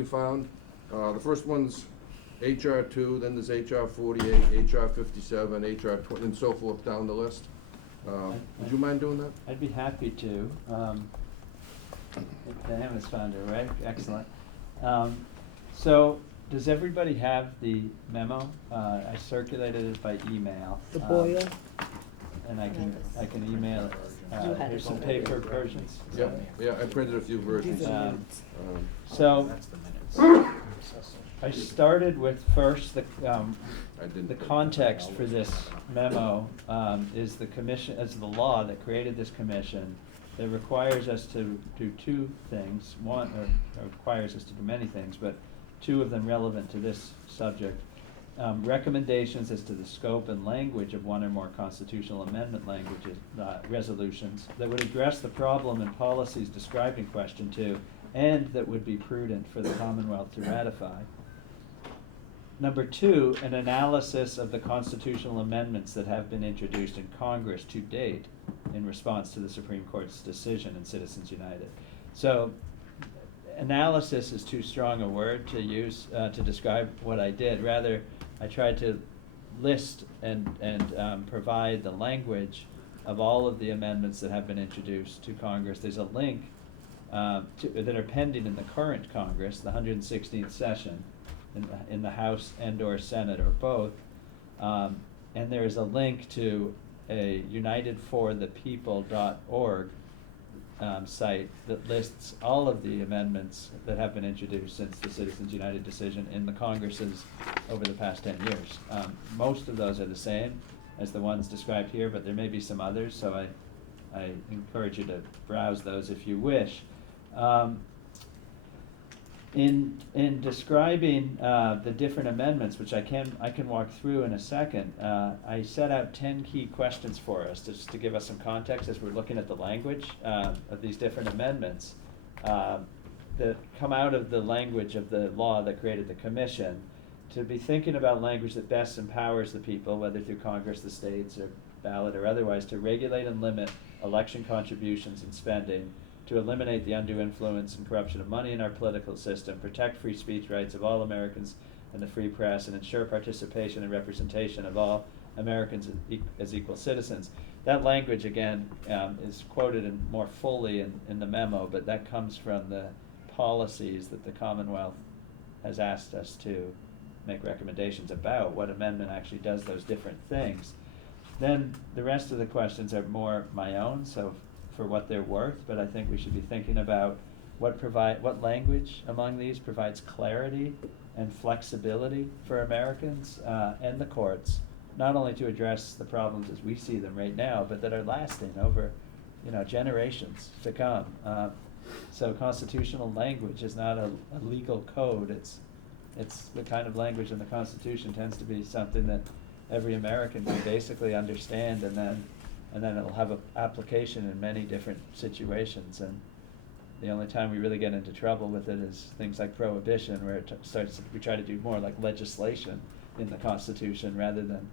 we found. The first one's HR 2, then there's HR 48, HR 57, HR 20, and so forth down the list. Would you mind doing that? I'd be happy to. Pam has found it, right? Excellent. So, does everybody have the memo? I circulated it by email. The Boyle? And I can email it. You had Here's it some already. paper versions. Yep, yeah, I printed a few versions. These are Um, minutes. So, That's the minutes. I started with first I didn't. the context for this memo is the commission, is the law that created this commission that requires us to do two things. One, or requires us to do many things, but two of them relevant to this subject. Recommendations as to the scope and language of one or more constitutional amendment languages, resolutions that would address the problem and policies described in question 2, and that would be prudent for the Commonwealth to ratify. Number 2, an analysis of the constitutional amendments that have been introduced in Congress to date in response to the Supreme Court's decision in Citizens United. So, analysis is too strong a word to use to describe what I did. Rather, I tried to list and provide the language of all of the amendments that have been introduced to Congress. There's a link that are pending in the current Congress, the 116th session, in the House and/or Senate or both, and there is a link to a unitedforthepeople.org site that lists all of the amendments that have been introduced since the Citizens United decision in the Congresses over the past 10 years. Most of those are the same as the ones described here, but there may be some others, so I encourage you to browse those if you wish. In describing the different amendments, which I can walk through in a second, I set out 10 key questions for us, just to give us some context as we're looking at the language of these different amendments that come out of the language of the law that created the commission, to be thinking about language that best empowers the people, whether through Congress, the states, or ballot, or otherwise, to regulate and limit election contributions and spending, to eliminate the undue influence and corruption of money in our political system, protect free speech rights of all Americans and the free press, and ensure participation and representation of all Americans as equal citizens. That language, again, is quoted more fully in the memo, but that comes from the policies that the Commonwealth has asked us to make recommendations about, what amendment actually does those different things. Then the rest of the questions are more my own, so for what they're worth, but I think we should be thinking about what language among these provides clarity and flexibility for Americans and the courts, not only to address the problems as we see them right now, but that are lasting over, generations to come. So constitutional language is not a legal code. It's the kind of language in the Constitution tends to be something that every American can basically understand, and then it'll have an application in many different situations. And the only time we really get into trouble with it is things like prohibition, where we try to do more like legislation in the Constitution rather than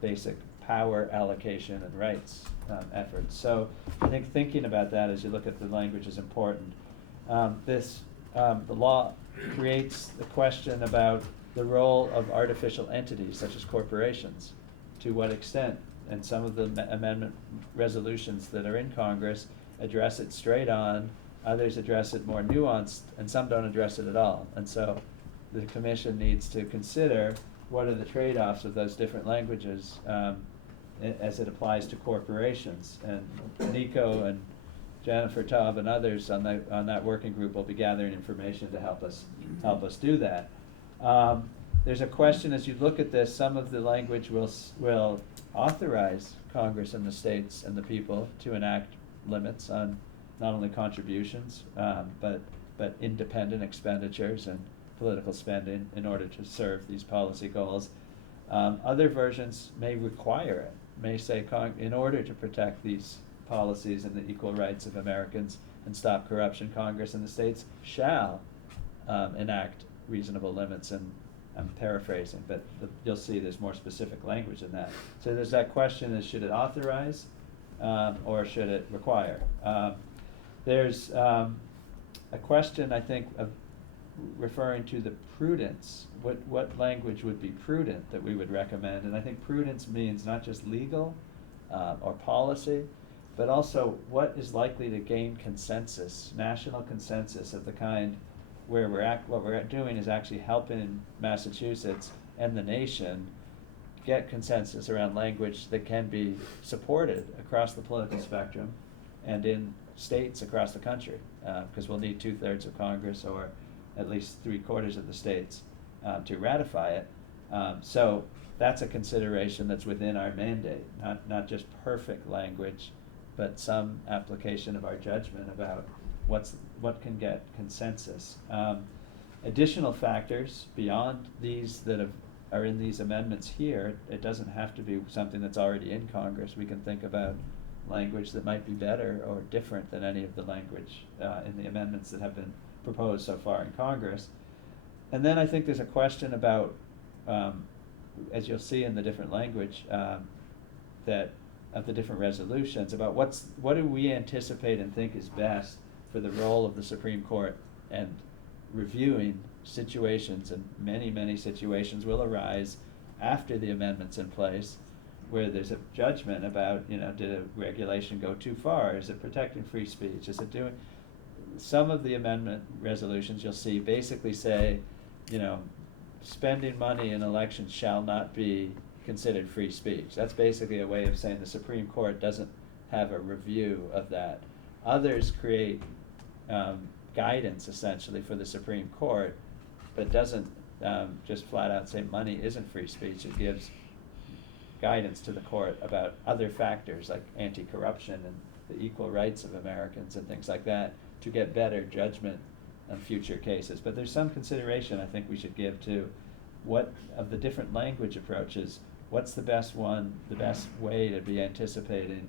basic power allocation and rights efforts. So I think thinking about that as you look at the language is important. The law creates the question about the role of artificial entities such as corporations. To what extent? And some of the amendment resolutions that are in Congress address it straight on, others address it more nuanced, and some don't address it at all. And so the commission needs to consider what are the trade-offs of those different languages as it applies to corporations. And Nico and Jennifer Taub and others on that working group will be gathering information to help us do that. There's a question as you look at this, some of the language will authorize Congress and the states and the people to enact limits on not only contributions, but independent expenditures and political spending in order to serve these policy goals. Other versions may require it, may say in order to protect these policies and the equal rights of Americans and stop corruption, Congress and the states shall enact reasonable limits. And I'm paraphrasing, but you'll see there's more specific language in that. So there's that question is, should it authorize or should it require? There's a question, I think, of referring to the prudence, what language would be prudent that we would recommend, and I think prudence means not just legal, or policy, but also what is likely to gain consensus, national consensus of the kind where what we're doing is actually helping Massachusetts and the nation get consensus around language that can be supported across the political spectrum and in states across the country, because we'll need 2/3 of Congress or at least 3/4 of the states to ratify it. So that's a consideration that's within our mandate, not just perfect language, but some application of our judgment about what can get consensus. Additional factors beyond these that are in these amendments here, it doesn't have to be something that's already in Congress. We can think about language that might be better or different than any of the language in the amendments that have been proposed so far in Congress. And then I think there's a question about, as you'll see in the different language, that of the different resolutions, about what do we anticipate and think is best for the role of the Supreme Court, and reviewing situations, and many, many situations will arise after the amendment's in place, where there's a judgment about, did a regulation go too far? Is it protecting free speech? Is it doing, some of the amendment resolutions you'll see basically say, spending money in elections shall not be considered free speech. That's basically a way of saying the Supreme Court doesn't have a review of that. Others create guidance essentially for the Supreme Court, but doesn't just flat out say money isn't free speech. It gives guidance to the court about other factors like anti-corruption and the equal rights of Americans and things like that to get better judgment on future cases. But there's some consideration I think we should give to what of the different language approaches, what's the best one, the best way to be anticipating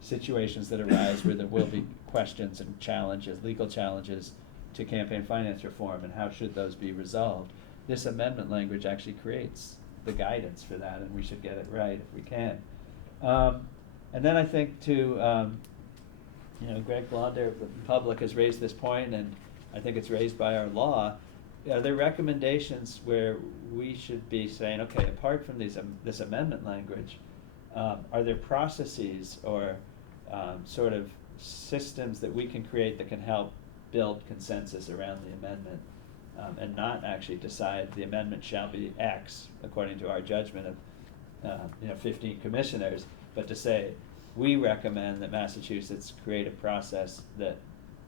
situations that arise where there will be questions and challenges, legal challenges to campaign finance reform, and how should those be resolved. This amendment language actually creates the guidance for that, and we should get it right if we can. And then I think too, Greg Blonder of the Republic has raised this point, and I think it's raised by our law. There are recommendations where we should be saying, okay, apart from this amendment language, are there processes or sort of systems that we can create that can help build consensus around the amendment, and not actually decide the amendment shall be X according to our judgment of 15 commissioners, but to say we recommend that Massachusetts create a process that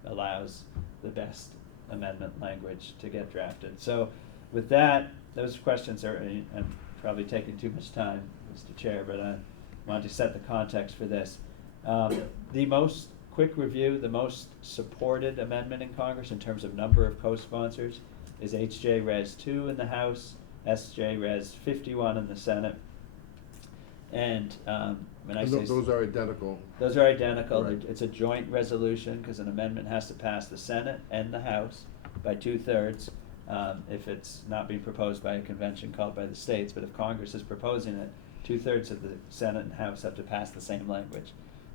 allows the best amendment language to get drafted. So with that, those questions are, I'm probably taking too much time, Mr. Chair, but I wanted to set the context for this. The most quick review, the most supported amendment in Congress in terms of number of co-sponsors is HJ Res 2 in the House, SJ Res 51 in the Senate. And when I say those are identical. Those are identical. Right. It's a joint resolution because an amendment has to pass the Senate and the House by 2/3 if it's not being proposed by a convention called by the states. But if Congress is proposing it, 2/3 of the Senate and House have to pass the same language.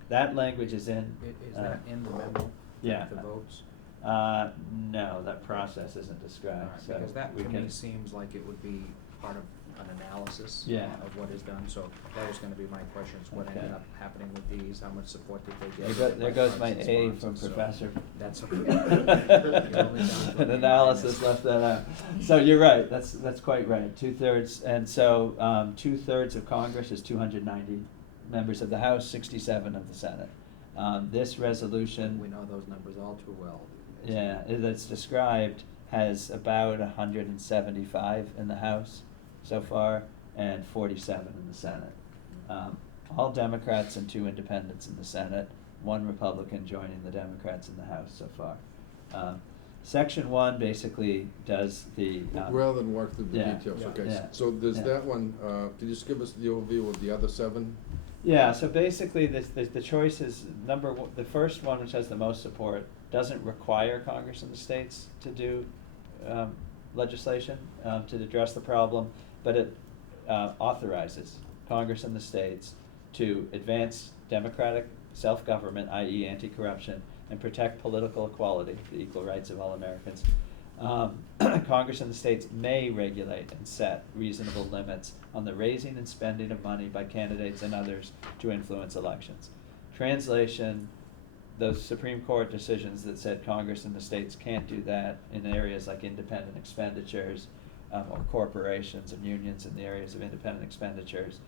That language is in. Is that in the memo? Yeah. The votes? No, that process isn't described. All right, So because that we to can- me seems like it would be part of an analysis Yeah. of what is done. So that was gonna be my question, is what Okay. ended up happening with these, how much support did they get? There goes my A Bipartisan from sponsors, so Professor. That's okay. You're only down to An a analysis minus. left that out. So you're right, that's quite right, 2/3, and so 2/3 of Congress is 290 members of the House, 67 of the Senate. This resolution. We know those numbers all too well. Yeah, that's described has about 175 in the House so far, and 47 in the Senate. All Democrats and 2 independents in the Senate, 1 Republican joining the Democrats in the House so far. Section 1 basically does the. Rather than work through the Yeah. details, Yeah. okay. Yeah. So there's Yeah. that one, could you just give us the overview of the other 7? Yeah, so basically the choice is the first one, which has the most support, doesn't require Congress and the states to do legislation to address the problem, but it authorizes Congress and the states to advance democratic self-government, i.e. anti-corruption, and protect political equality, the equal rights of all Americans, Congress and the states may regulate and set reasonable limits on the raising and spending of money by candidates and others to influence elections. Translation, those Supreme Court decisions that said Congress and the states can't do that in areas like independent expenditures, or corporations and unions in the areas of independent expenditures,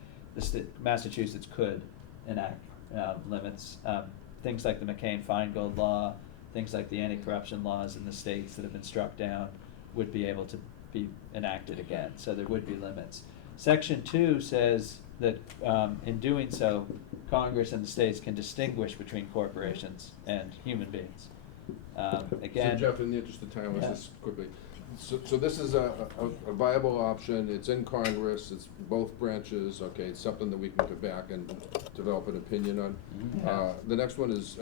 Massachusetts could enact limits. Things like the McCain-Feingold law, things like the anti-corruption laws in the states that have been struck down would be able to be enacted again, so there would be limits. Section 2 says that in doing so, Congress and the states can distinguish between corporations and human beings. Again. So Jeff, in the interest of time, let's Yeah. just quickly, so this is a viable option, it's in Congress, it's both branches, okay, it's something that we can go back and develop an opinion on. Yeah. The next one is,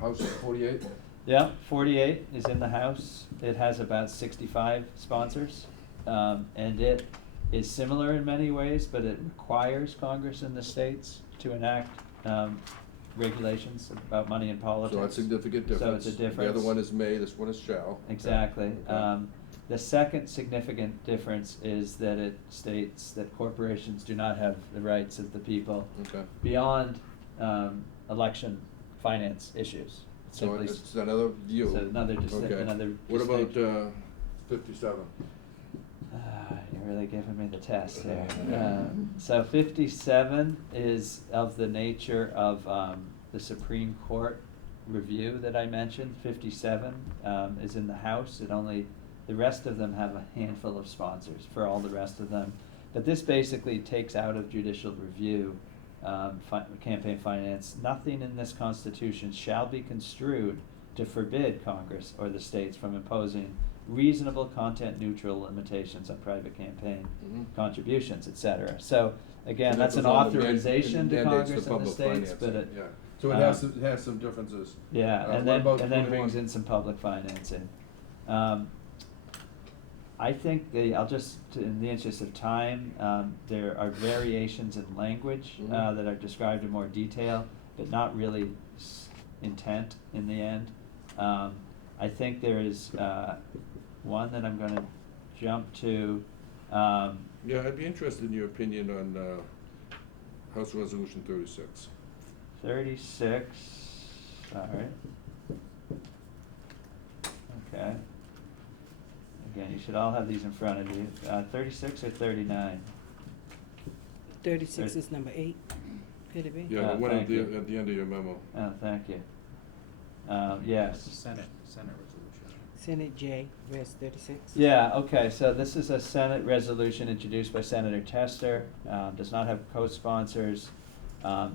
House 48? Yeah, 48 is in the House. It has about 65 sponsors. And it is similar in many ways, but it requires Congress and the states to enact regulations about money in politics. So that's a significant difference. So it's a difference. The other one is may, this one is shall. Exactly. Okay. The second significant difference is that it states that corporations do not have the rights of the people Okay. beyond election finance issues. So Simply it's another view. So another Okay. another What about, distinction. 57? You're really giving me the test here. So 57 is of the nature of the Supreme Court review that I mentioned. 57 is in the House. The rest of them have a handful of sponsors for all the rest of them. But this basically takes out of judicial review campaign finance. Nothing in this Constitution shall be construed to forbid Congress or the states from imposing reasonable content-neutral limitations on private campaign Mhm. contributions, et cetera. So, again, So that's that an goes on the authorization to mandates Congress and the public states, but financing, it. yeah. So it has some differences. Yeah, What and then about brings 21? in some public financing. I think I'll just, in the interest of time, there are variations in language Mhm. that are described in more detail, but not really intent in the end. I think there is one that I'm gonna jump to. Yeah, I'd be interested in your opinion on House Resolution 36. 36, all right. Okay. Again, you should all have these in front of you. 36 or 39? 36 is number 8, could it be? Yeah, the one thank you. at the end of your memo. Oh, thank you. It's a Yes. Senate resolution. Senate J, Res 36. Yeah, okay, so this is a Senate resolution introduced by Senator Tester, does not have co-sponsors.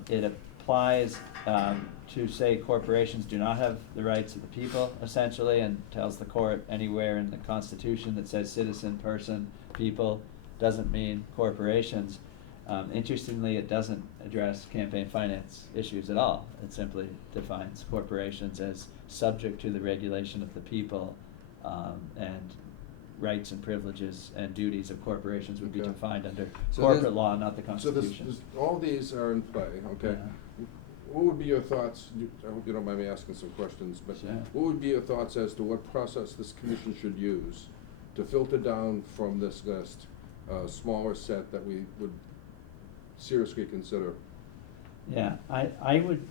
It applies to say corporations do not have the rights of the people, essentially, and tells the court anywhere in the Constitution that says citizen, person, people, doesn't mean corporations. Interestingly, it doesn't address campaign finance issues at all. It simply defines corporations as subject to the regulation of the people, and rights and privileges and duties of corporations would be Okay. defined under So corporate this- law, not the So Constitution. all these are in play, okay? Yeah. What would be your thoughts, I hope you don't mind me asking some questions, but Sure. what would be your thoughts as to what process this commission should use to filter down from this list a smaller set that we would seriously consider? Yeah, I would